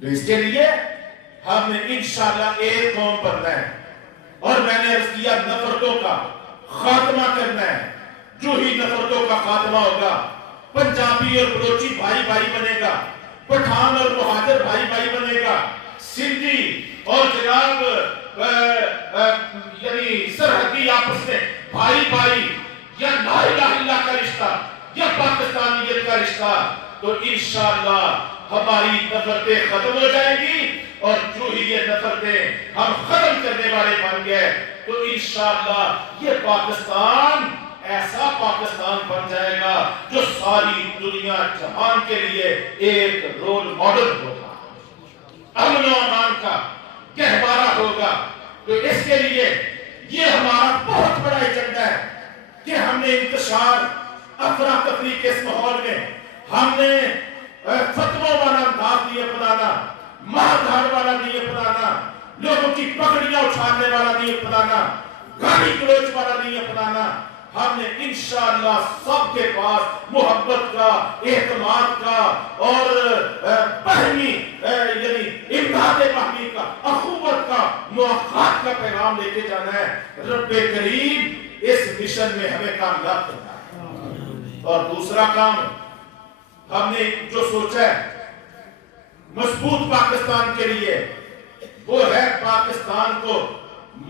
تو اس کے لیے ہم نے انشاءاللہ ایک قوم بننا ہے، اور میں نے عرض کیا نفرتوں کا خاتمہ کرنا ہے۔ جو ہی نفرتوں کا خاتمہ ہوگا، پنجابی اور بلوچی بھائی بھائی بنے گا، پٹھان اور مہاجر بھائی بھائی بنے گا، سندھی اور جناب یعنی سرحدی آپس میں بھائی بھائی، یا لا الہ الا اللہ کا رشتہ یا پاکستانیت کا رشتہ، تو انشاءاللہ ہماری نفرتیں ختم ہو جائیں گی، اور جو ہی یہ نفرتیں ہم ختم کرنے والے بن گئے تو انشاءاللہ یہ پاکستان ایسا پاکستان بن جائے گا جو ساری دنیا جہان کے لیے ایک رول ماڈل ہوگا، امن و امان کا گہوارہ ہوگا۔ تو اس کے لیے یہ ہمارا بہت بڑا ایجنڈا ہے کہ ہم نے انتشار افراتفری کے اس ماحول میں ہم نے فتووں والا انداز نہیں اپنانا، مار دھاڑ والا نہیں اپنانا، لوگوں کی پگڑیاں اچھالنے والا نہیں اپنانا، گالی گلوچ والا نہیں اپنانا۔ ہم نے انشاءاللہ سب کے پاس محبت کا، اعتماد کا اور باہمی یعنی امداد باہمی کا، اخوت کا، مواخات کا پیغام لے کے جانا ہے۔ رب کریم اس مشن میں ہمیں کامیاب کرنا ہے۔ اور دوسرا کام ہم نے جو سوچا ہے مضبوط پاکستان کے لیے، وہ ہے پاکستان کو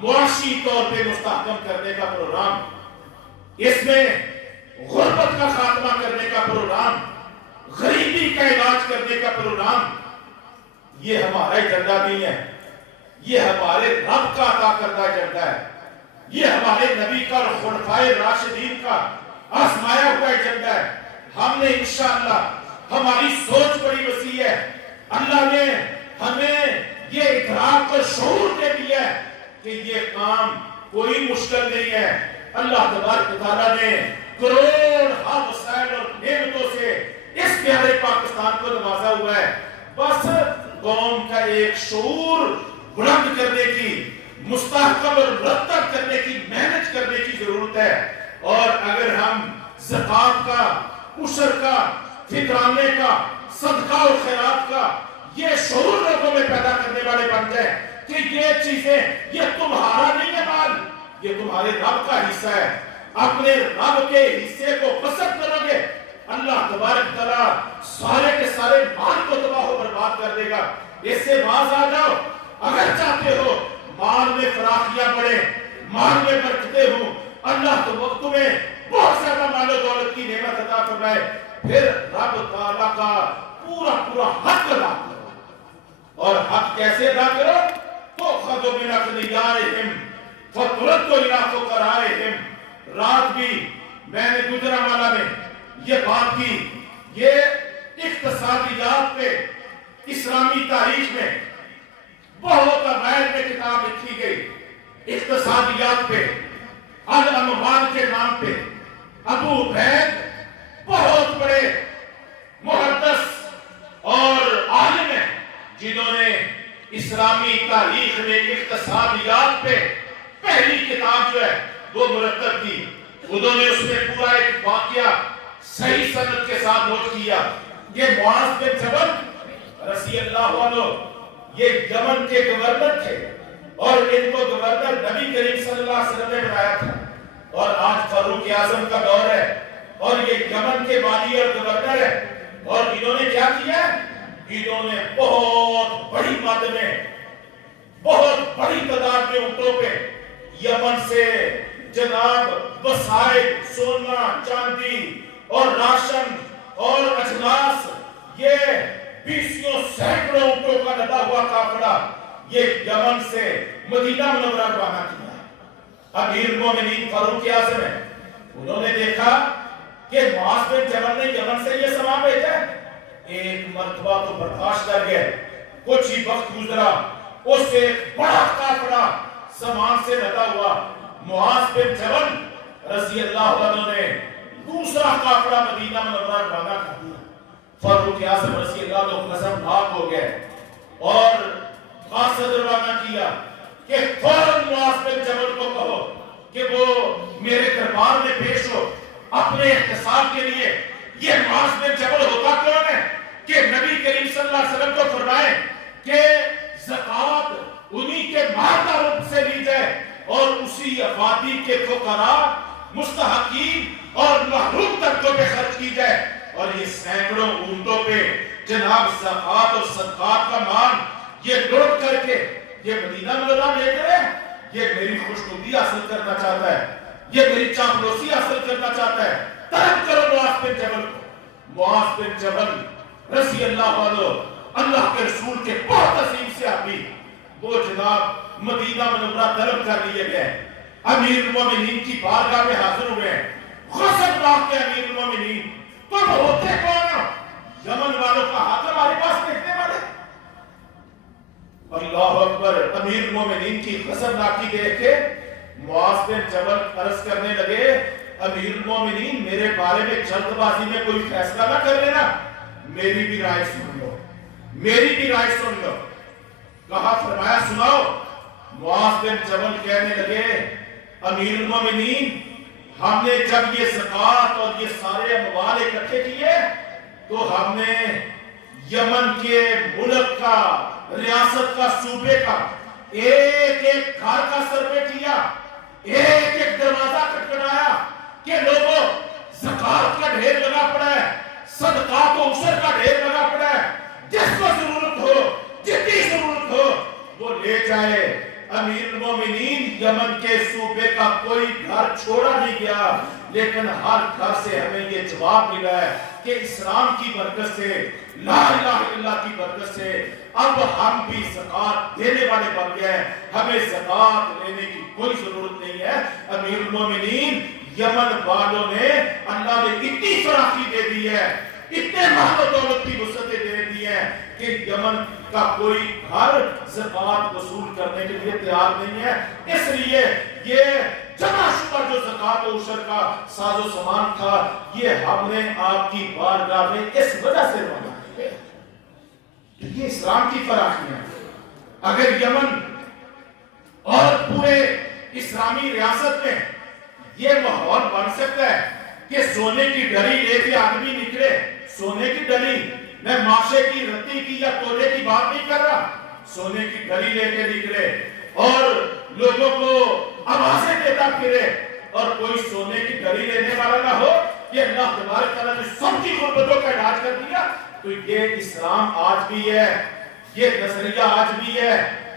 معاشی طور پہ مستحکم کرنے کا پروگرام، اس میں غربت کا خاتمہ کرنے کا پروگرام، غریبی کا علاج کرنے کا پروگرام۔ یہ ہمارا ایجنڈا نہیں ہے، یہ ہمارے رب کا عطا کردہ ایجنڈا ہے، یہ ہمارے نبی کا اور خلفائے راشدین کا آزمایا ہوا ایجنڈا ہے۔ ہم نے انشاءاللہ، ہماری سوچ بڑی وسیع ہے، اللہ نے ہمیں یہ ادراک اور شعور دے دیا ہے کہ یہ کام کوئی مشکل نہیں ہے۔ اللہ تبارک تعالیٰ نے کروڑ ہا وسائل اور نعمتوں سے اس پیارے پاکستان کو نوازا ہوا ہے، بس قوم کا ایک شعور بلند کرنے کی، مستحکم اور مرتب کرنے کی، محنت کرنے کی ضرورت ہے۔ اور اگر ہم زکوٰۃ کا، عشر کا، فطرانے کا، صدقہ و خیرات کا یہ شعور لوگوں میں پیدا کرنے والے بن جائیں کہ یہ چیزیں یہ تمہارا نہیں ہے مال، یہ تمہارے رب کا حصہ ہے، اپنے رب کے حصے کو قسم کرو گے، اللہ تبارک تعالیٰ سارے کے سارے مال کو تباہ و برباد کر دے گا۔ اس سے باز آ جاؤ، اگر چاہتے ہو مال میں فراخیاں بڑھے، مال میں برکتیں ہوں، اللہ تمہیں بہت زیادہ مال و دولت کی نعمت عطا فرمائے، پھر رب تعالیٰ کا پورا حق ادا کرو۔ اور حق کیسے ادا کرو؟ تُؤْخَذُ مِنْ أَغْنِيَائِهِمْ فَتُرَدُّ إِلَىٰ فُقَرَائِهِمْ۔ رات بھی میں نے گجرانوالہ میں یہ بات کی، یہ اقتصادیات پہ اسلامی تاریخ میں بہت اوائل میں کتاب لکھی گئی، اقتصادیات پہ، الاموال کے نام پہ۔ ابو عبید بہت بڑے محدث اور عالم ہیں جنہوں نے اسلامی تاریخ میں اقتصادیات پہ پہلی کتاب جو ہے وہ مرتب کی۔ انہوں نے اس میں پورا ایک واقعہ صحیح سند کے ساتھ نوٹ کیا۔ یہ معاذ بن جبل رضی اللہ عنہ یہ یمن کے گورنر تھے، اور ان کو گورنر نبی کریم صلی اللہ علیہ وسلم نے بنایا تھا، اور آج فاروق اعظم کا دور ہے اور یہ یمن کے والی اور گورنر ہے۔ اور انہوں نے کیا کیا؟ انہوں نے بہت بڑی مد میں، بہت بڑی تعداد میں اونٹوں پہ یمن سے جناب وسائل، سونا، چاندی اور راشن اور اجناس، یہ بیسیوں سینکڑوں اونٹوں کا لدا ہوا قافلہ یہ یمن سے مدینہ منورہ روانہ کیا۔ امیر المومنین فاروق اعظم ہے، انہوں نے دیکھا کہ معاذ بن جبل نے یمن سے یہ سامان بھیجا ہے، ایک مرتبہ تو برداشت کر گئے، کچھ ہی وقت گزرا، اس سے بڑا قافلہ سامان سے لدا ہوا۔ معاذ بن جبل رضی اللہ عنہ نے دوسرا قافلہ مدینہ منورہ روانہ کر دیا۔ فاروق اعظم رضی اللہ عنہ غضبناک ہو گئے اور قاصد روانہ کیا کہ فوراً معاذ بن جبل کو کہو کہ وہ میرے دربار میں پیش ہو اپنے احتساب کے لیے۔ یہ معاذ بن جبل ہوتا کون ہے کہ نبی کریم صلی اللہ علیہ وسلم کو فرمائے کہ زکات انہی کے مال کا رب سے لی جائے اور اسی آبادی کے فقراء مستحقین اور محروم طبقوں پہ خرچ کی جائے، اور یہ سینکڑوں اونٹوں پہ جناب زکات اور صدقات کا مال یہ لوٹ کر کے یہ مدینہ منورہ بھیج رہے ہیں، یہ میری خوشنودی حاصل کرنا چاہتا ہے، یہ میری چاپلوسی حاصل کرنا چاہتا ہے۔ طلب کرو معاذ بن جبل کو۔ معاذ بن جبل رضی اللہ عنہ اللہ کے رسول کے بہت عظیم صحابی، وہ جناب مدینہ منورہ طلب کر لیے گئے، امیر المومنین کی بارگاہ میں حاضر ہوئے ہیں۔ غصب راہ کے امیر المومنین، تم ہوتے کون ہو؟ یمن والوں کا ہاتھ ہمارے پاس دیکھنے والے۔ اللہ اکبر، امیر المومنین کی غصب راکی دیکھ کے معاذ بن جبل عرض کرنے لگے، امیر المومنین میرے بارے میں جلد بازی میں کوئی فیصلہ نہ کر لینا، میری بھی رائے سن لو، میری بھی رائے سن لو۔ کہا، فرمایا سناؤ۔ معاذ بن جبل کہنے لگے، امیر المومنین ہم نے جب یہ زکات اور یہ سارے اموال اکٹھے کیے تو ہم نے یمن کے ملک کا، ریاست کا، صوبے کا ایک ایک گھر کا سروے کیا، ایک ایک دروازہ کھٹکھٹایا کہ لوگوں زکات کا ڈھیر لگا پڑا ہے، صدقات و عشر کا ڈھیر لگا پڑا ہے، جس کو ضرورت ہو، جتنی ضرورت ہو وہ لے جائے۔ امیر المومنین یمن کے صوبے کا کوئی گھر چھوڑا نہیں گیا، لیکن ہر گھر سے ہمیں یہ جواب ملا ہے کہ اسلام کی برکت سے، لا الہ الا اللہ کی برکت سے اب ہم بھی زکات دینے والے بن گئے ہیں، ہمیں زکات لینے کی کوئی ضرورت نہیں ہے۔ امیر المومنین یمن والوں نے، اللہ نے اتنی فراخی دے دی ہے، اتنے مال و دولت کی وسعتیں دے دی ہیں کہ یمن کا کوئی گھر زکات وصول کرنے کے لیے تیار نہیں ہے۔ اس لیے یہ جمع شدہ جو زکات و عشر کا ساز و سامان تھا، یہ ہم نے آپ کی بارگاہ میں اس وجہ سے روانہ کیا۔ یہ اسلام کی فراخی ہے۔ اگر یمن اور پورے اسلامی ریاست میں یہ ماحول بن سکتا ہے کہ سونے کی ڈلی لے کے آدمی نکلے، سونے کی ڈلی، میں معاشے کی رتی کی یا تولے کی بات نہیں کر رہا، سونے کی ڈلی لے کے نکلے اور لوگوں کو آوازیں دیتا پھرے اور کوئی سونے کی ڈلی لینے والا نہ ہو، یہ اللہ تبارک تعالیٰ نے سب کی غربتوں کا علاج کر دیا، تو یہ اسلام آج بھی ہے، یہ نظریہ آج بھی ہے،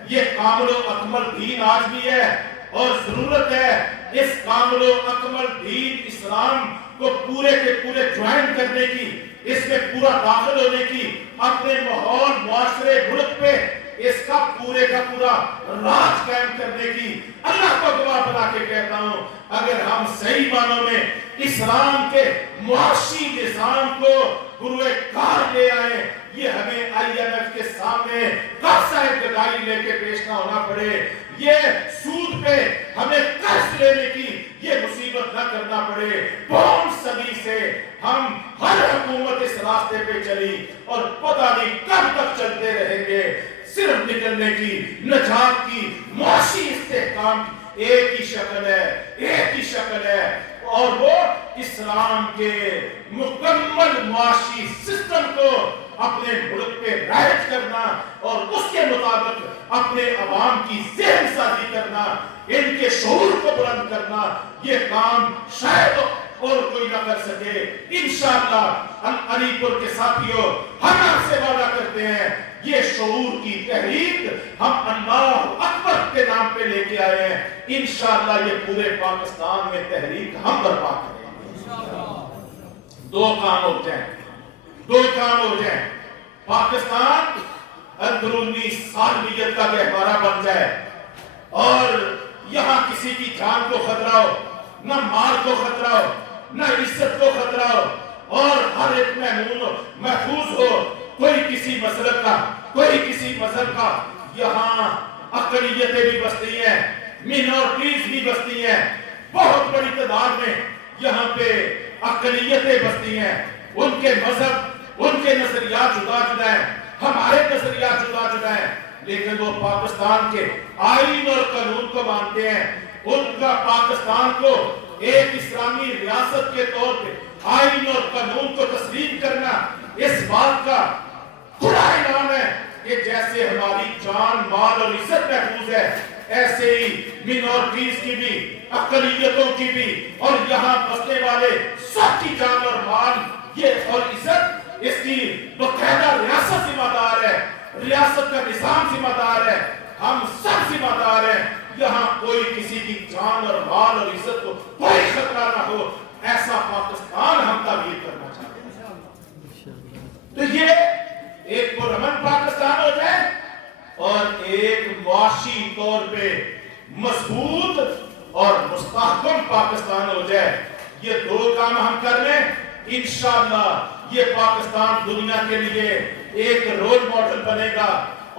یہ کامل و اکمل دین آج بھی ہے، اور ضرورت ہے اس کامل و اکمل دین اسلام کو پورے کے پورے جوائن کرنے کی، اس میں پورا داخل ہونے کی، اپنے ماحول، معاشرے، ملک پہ اس کا پورے کا پورا راج قائم کرنے کی۔ اللہ کو گواہ بنا کے کہتا ہوں، اگر ہم صحیح معنوں میں اسلام کے معاشی نظام کو بروئے کار لے آئے، یہ ہمیں IMF کے سامنے قرضہ گدائی لے کے پیش نہ ہونا پڑے، یہ سود پہ ہمیں قرض لینے کی یہ مصیبت نہ کرنا پڑے۔ 5 صدی سے ہم ہر حکومت اس راستے پہ چلی اور پتہ نہیں کب تک چلتے رہیں گے، صرف نکلنے کی، نجات کی، معاشی استحکام کی ایک ہی شکل ہے، ایک ہی شکل ہے، اور وہ اسلام کے مکمل معاشی سسٹم کو اپنے ملک پہ رائج کرنا اور اس کے مطابق اپنے عوام کی ذہن سازی کرنا، ان کے شعور کو بلند کرنا، یہ کام شاید اور کوئی نہ کر سکے۔ انشاءاللہ علی پور کے ساتھیوں، ہم آپ سے وعدہ کرتے ہیں یہ شعور کی تحریک ہم اللہ اکبر کے نام پہ لے کے آئے ہیں، انشاءاللہ یہ پورے پاکستان میں تحریک ہم برپا کریں۔ دو کام ہو جائیں، دو کام ہو جائیں، پاکستان اندرونی سالمیت کا گہوارہ بن جائے اور یہاں کسی کی جان کو خطرہ ہو، نہ مال کو خطرہ ہو، نہ عزت کو خطرہ ہو، اور ہر ایک محفوظ ہو، کوئی کسی مذہب کا، کوئی کسی مذہب کا، یہاں اقلیتیں بھی بستی ہیں، مینورٹیز بھی بستی ہیں، بہت بڑی تعداد میں یہاں پہ اقلیتیں بستی ہیں، ان کے مذہب، ان کے نظریات جدا جدا ہیں، ہمارے نظریات جدا جدا ہیں، لیکن وہ پاکستان کے آئین اور قانون کو مانتے ہیں۔ ان کا پاکستان کو ایک اسلامی ریاست کے طور پہ آئین اور قانون کو تسلیم کرنا اس بات کا کھلا اعلان ہے کہ جیسے ہماری جان مال اور عزت محفوظ ہے ایسے ہی منورٹیز کی بھی اقلیتوں کی بھی اور یہاں بسنے والے سب کی جان اور مال یہ اور عزت اس کی باقاعدہ ریاست ذمہ دار ہے ریاست کا نظام ذمہ دار ہے ہم سب ذمہ دار ہیں یہاں کوئی کسی کی جان اور مال اور عزت کو کوئی خطرہ نہ ہو ایسا پاکستان ہم تعمیر کرنا چاہتے ہیں تو یہ ایک پرامن پاکستان ہو جائے اور ایک معاشی طور پہ مضبوط اور مستحکم پاکستان ہو جائے یہ دو کام ہم کر لیں انشاءاللہ یہ پاکستان دنیا کے لیے ایک رول ماڈل بنے گا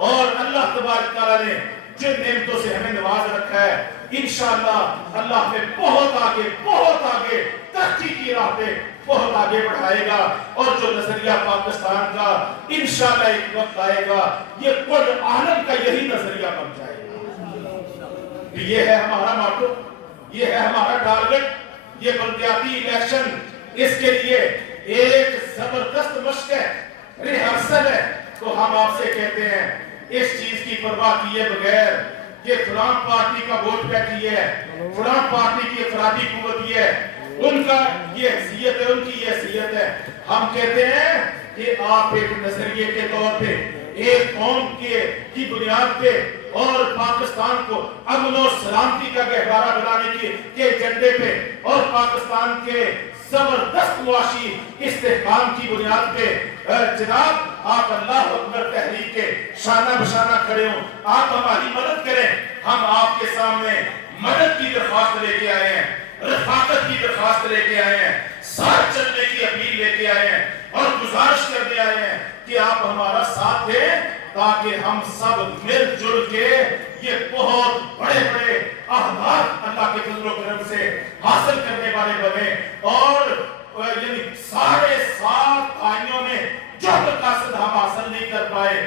اور اللہ تبارک تعالیٰ نے جن نعمتوں سے ہمیں نواز رکھا ہے انشاءاللہ اللہ میں بہت آگے ترقی کی راہ پہ بہت آگے بڑھائے گا اور جو نظریہ پاکستان کا انشاءاللہ ایک وقت آئے گا یہ کل عالم کا یہی نظریہ بن جائے گا یہ ہے ہمارا موٹو یہ ہے ہمارا ٹارگٹ یہ بلدیاتی الیکشن اس کے لیے ایک زبردست مشق ہے ریہرسل ہے تو ہم آپ سے کہتے ہیں اس چیز کی پرواہ کیے بغیر کہ فلاں پارٹی کا ووٹ بیٹھی ہے فلاں پارٹی کی افرادی قوت یہ ہے ان کا یہ حیثیت ہے ان کی یہ حیثیت ہے ہم کہتے ہیں کہ آپ ایک نظریے کے طور پہ ایک قوم کی بنیاد پہ اور پاکستان کو امن و سلامتی کا گہوارہ بنانے کے ایجنڈے پہ اور پاکستان کے زبردست معاشی استحکام کی بنیاد پہ جناب آپ اللہ اکبر تحریک کے شانہ بشانہ کھڑے ہوں آپ ہماری مدد کریں ہم آپ کے سامنے مدد کی درخواست لے کے آئے ہیں رفاقت کی درخواست لے کے آئے ہیں ساتھ چلنے کی اپیل لے کے آئے ہیں اور گزارش کرنے آئے ہیں کہ آپ ہمارا ساتھ دیں تاکہ ہم سب مل جل کے یہ بہت بڑے بڑے اہداف اللہ کے فضل و کرم سے حاصل کرنے والے بنے اور یعنی ساڑھے 7 آئینوں میں جو مقاصد ہم حاصل نہیں کر پائے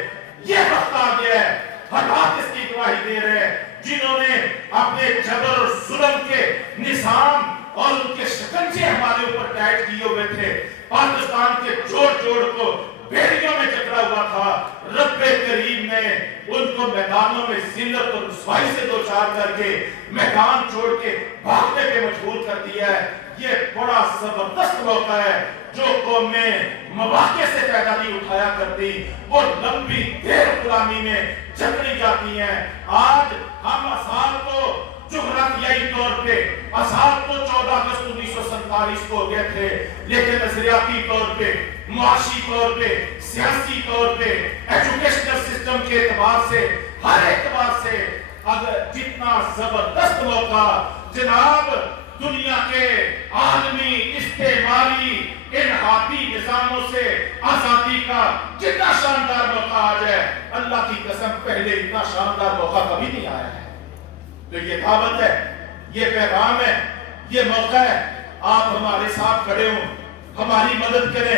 یہ وقت آ گیا ہے حالات اس کی گواہی دے رہے ہیں جنہوں نے اپنے جبر اور ظلم کے نظام اور ان کے شکنجے ہمارے اوپر ٹائٹ کیے ہوئے تھے پاکستان کے جوڑ کو بیڑیوں میں جکڑا ہوا تھا رب کریم نے ان کو میدانوں میں ذلت اور رسوائی سے دوچار کر کے میدان چھوڑ کے بھاگنے پہ مجبور کر دیا ہے یہ بڑا زبردست موقع ہے جو قومیں مواقع سے فائدہ نہیں اٹھایا کرتی وہ لمبی دیر غلامی میں جکڑی جاتی ہیں آج ہم آزاد کو جغرافیائی طور پہ آزاد تو 14 اگست 1947 کو ہو گئے تھے لیکن نظریاتی طور پہ معاشی طور پہ سیاسی طور پہ ایجوکیشنل سسٹم کے اعتبار سے ہر اعتبار سے اگر جتنا زبردست موقع جناب دنیا کے عالمی استعماری انحاطی نظاموں سے آزادی کا جتنا شاندار موقع آ جائے اللہ کی قسم پہلے اتنا شاندار موقع کبھی نہیں آیا ہے تو یہ دعوت ہے یہ پیغام ہے یہ موقع ہے آپ ہمارے ساتھ کھڑے ہوں ہماری مدد کریں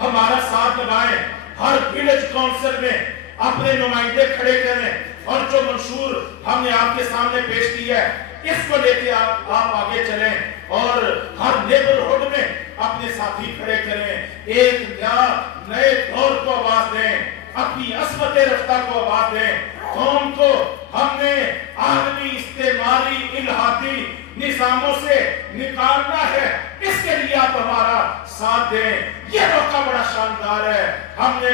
ہمارا ساتھ نبھائیں ہر ولیج کونسل میں اپنے نمائندے کھڑے کریں اور جو منشور ہم نے آپ کے سامنے پیش کیا ہے اس کو لے کے آپ آگے چلیں اور ہر نیبرہڈ میں اپنے ساتھی کھڑے کریں ایک نئے دور کو آواز دیں اپنی عصمت رفتہ کو آواز دیں قوم کو ہم نے عالمی استعماری الہاتی نظاموں سے نکالنا ہے اس کے لیے آپ ہمارا ساتھ دیں یہ موقع بڑا شاندار ہے ہم نے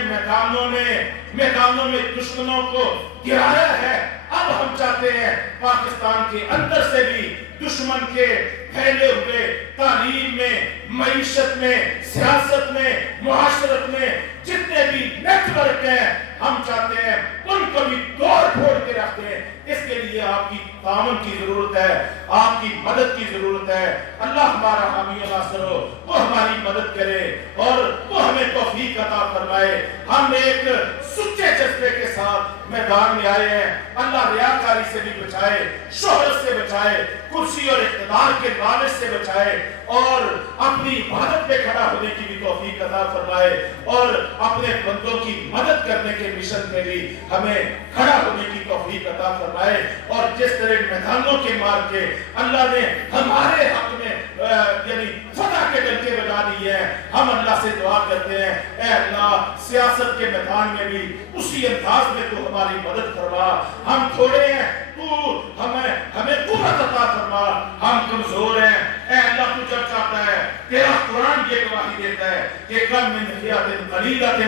میدانوں میں دشمنوں کو گرایا ہے اب ہم چاہتے ہیں پاکستان کے اندر سے بھی دشمن کے پھیلے ہوئے تعلیم میں معیشت میں سیاست میں معاشرت میں جتنے بھی نیٹ ورک ہیں ہم چاہتے ہیں ان کو بھی توڑ پھوڑ کے رکھ دیں اس کے لیے آپ کی تعاون کی ضرورت ہے آپ کی مدد کی ضرورت ہے اللہ ہمارا حامی و ناصر ہو وہ ہماری مدد کرے اور وہ ہمیں توفیق عطا فرمائے ہم ایک سچے جذبے کے ساتھ میدان میں آئے ہیں اللہ ریاکاری سے بھی بچائے شہرت سے بچائے کرسی اور اقتدار کے لالچ سے بچائے اور اپنی عبادت پہ کھڑا ہونے کی بھی توفیق عطا فرمائے اور اپنے بندوں کی مدد کرنے کے مشن پہ بھی ہمیں کھڑا ہونے کی توفیق عطا فرمائے اور جس طرح میدانوں کے مار کے اللہ نے ہمارے حق میں یعنی فتح کے ڈنکے بجا دیے ہیں، ہم اللہ سے دعا کرتے ہیں اے اللہ سیاست کے میدان میں بھی اسی انداز میں تو ہماری مدد فرما، ہم تھوڑے ہیں تو ہمیں قوت عطا فرما، ہم کمزور ہیں اے اللہ، تو جب چاہتا ہے تیرا قرآن یہ گواہی دیتا ہے کہ کم من فئۃ قلیلۃ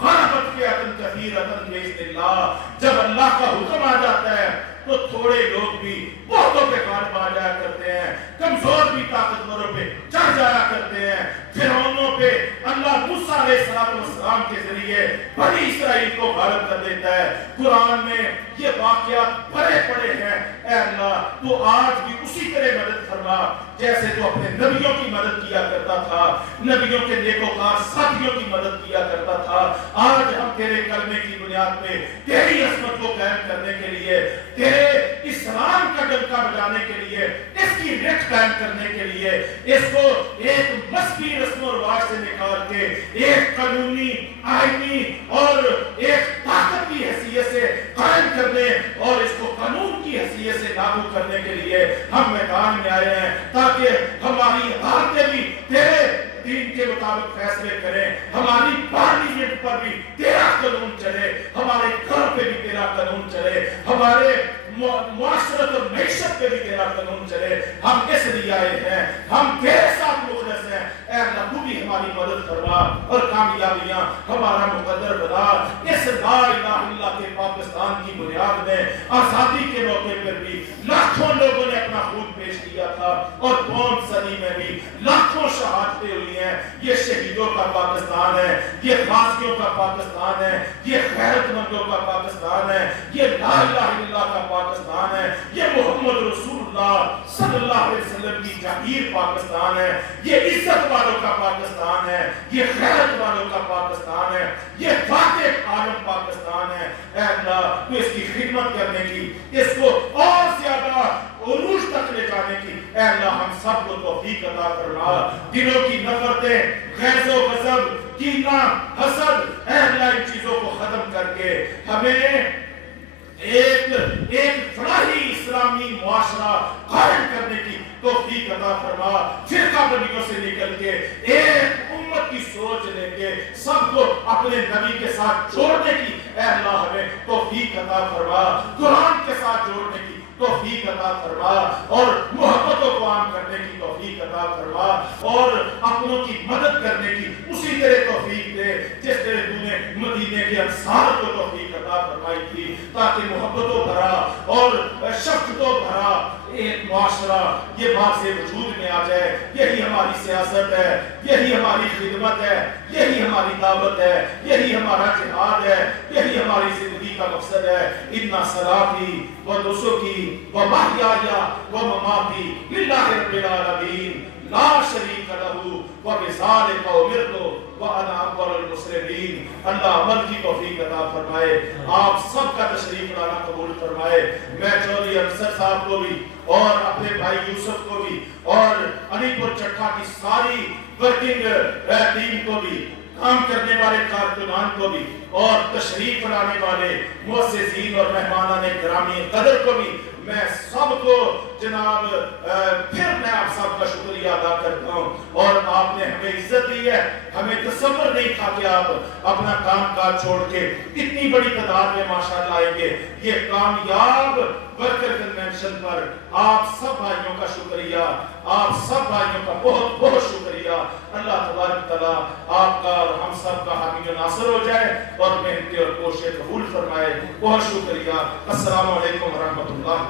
غلبت فئۃ کثیرۃ بإذن اللہ، جب اللہ کا حکم آ جاتا ہے تو تھوڑے لوگ بھی بہتوں پہ غالب آ جایا کرتے ہیں، کمزور بھی طاقتوروں پہ چڑھ جایا کرتے ہیں۔ فرعونوں پہ اللہ موسیٰ علیہ السلام کے ذریعے بنی اسرائیل کو غالب کر دیتا ہے۔ قرآن میں یہ واقعات بڑے پڑے ہیں، اے اللہ تو آج بھی اسی طرح مدد فرما جیسے تو اپنے نبیوں کی مدد کیا کرتا تھا، نبیوں کے نیکوکار ساتھیوں کی مدد کیا کرتا تھا۔ آج ہم تیرے کلمے کی بنیاد پہ تیری عظمت کو قائم کرنے کے لیے، تیرے اسلام کا ڈنکا بجانے کے لیے، اس کی رٹ قائم کرنے کے لیے، اس کو ایک مذہبی رسم و رواج سے نکال کے ایک قانونی آئینی اور ایک طاقت کی حیثیت سے قائم کرنے اور اس کو قانون کی حیثیت سے لاگو کرنے کے لیے ہم میدان میں آئے ہیں تاکہ ہماری عدالتیں بھی تیرے دین کے مطابق فیصلے کریں، ہماری پارلیمنٹ پر بھی تیرا قانون چلے، ہمارے گھر پہ بھی تیرا قانون چلے، ہمارے معاشرت اور معیشت پہ بھی تیرا قانون چلے۔ ہم اس لیے آئے ہیں، ہم تیرے ساتھ مخلص ہیں، اے اللہ تو بھی ہماری مدد فرما اور کامیابیاں ہمارا مقدر بنا۔ اس لا الہ الا اللہ کے پاکستان کی بنیاد میں آزادی کے موقع پر بھی لاکھوں لوگوں نے اپنا خون پیش کیا تھا اور 5 صدی میں بھی لاکھوں شہادتیں ہوئی ہیں۔ یہ شہیدوں کا پاکستان ہے، یہ غازیوں کا پاکستان ہے، یہ غیرت مندوں کا پاکستان ہے، یہ لا الہ الا اللہ کا پاکستان ہے، یہ محمد رسول اللہ صلی اللہ علیہ وسلم کی جاگیر پاکستان ہے، یہ عزت والوں کا پاکستان ہے، یہ غیرت والوں کا پاکستان ہے، یہ فاتح عالم پاکستان ہے۔ اے اللہ تو اس کی خدمت کرنے کی، اس کو اور زیادہ عروج تک لے جانے کی اے اللہ ہم سب کو توفیق عطا فرما۔ دلوں کی نفرتیں، غیظ و غضب، کینہ، حسد، اے اللہ ان چیزوں کو ختم کر کے ہمیں ایک فلاحی اسلامی معاشرہ قائم کرنے کی توفیق عطا فرما۔ فرقہ بندیوں سے نکل کے ایک امت کی سوچ لے کے سب کو اپنے نبی کے ساتھ جوڑنے کی اے اللہ ہمیں توفیق عطا فرما، قرآن کے ساتھ جوڑنے کی توفیق عطا فرما اور محبتوں کو عام کرنے کی توفیق عطا فرما اور اپنوں کی مدد کرنے کی اسی طرح توفیق دے جس طرح تو نے مدینے کے انصار کو توفیق عطا فرمائی تھی، تاکہ محبتوں بھرا اور شفقتوں بھرا ایک معاشرہ یہ بات سے وجود میں آ جائے۔ یہی ہماری سیاست ہے، یہی ہماری خدمت ہے، یہی ہماری دعوت ہے، یہی ہمارا جہاد ہے، یہی ہماری زندگی کا مقصد ہے۔ اِنَّ صَلَاتِي وَنُسُكِي وَمَحْيَايَ وَمَمَاتِي لِلَّهِ رَبِّ الْعَالَمِينَ لا شریک لہ وبذالک امرت وانا اول المسلمین۔ اللہ عمل کی توفیق عطا فرمائے، آپ سب کا تشریف لانا قبول فرمائے۔ میں چودھری افسر صاحب کو بھی اور اپنے بھائی یوسف کو بھی اور علی پور چٹھا کی ساری ورکنگ ٹیم کو بھی، کام کرنے والے کارکنان کو بھی اور تشریف لانے والے مؤسسین اور مہمانان گرامی قدر کو بھی میں سب کو جناب پھر میں آپ سب کا شکریہ ادا کرتا ہوں۔ اور آپ نے ہمیں عزت دی ہے، ہمیں تصور نہیں تھا کہ آپ اپنا کام کاج چھوڑ کے اتنی بڑی تعداد میں ماشاءاللہ آئیں گے۔ یہ کامیاب ورکر کنونشن پر آپ سب بھائیوں کا شکریہ، آپ سب بھائیوں کا بہت بہت شکریہ۔ اللہ تبارک تعالیٰ آپ کا اور ہم سب کا حامی و ناصر ہو جائے اور محنتیں اور کوششیں قبول فرمائے۔ بہت شکریہ۔ السلام علیکم ورحمۃ اللہ۔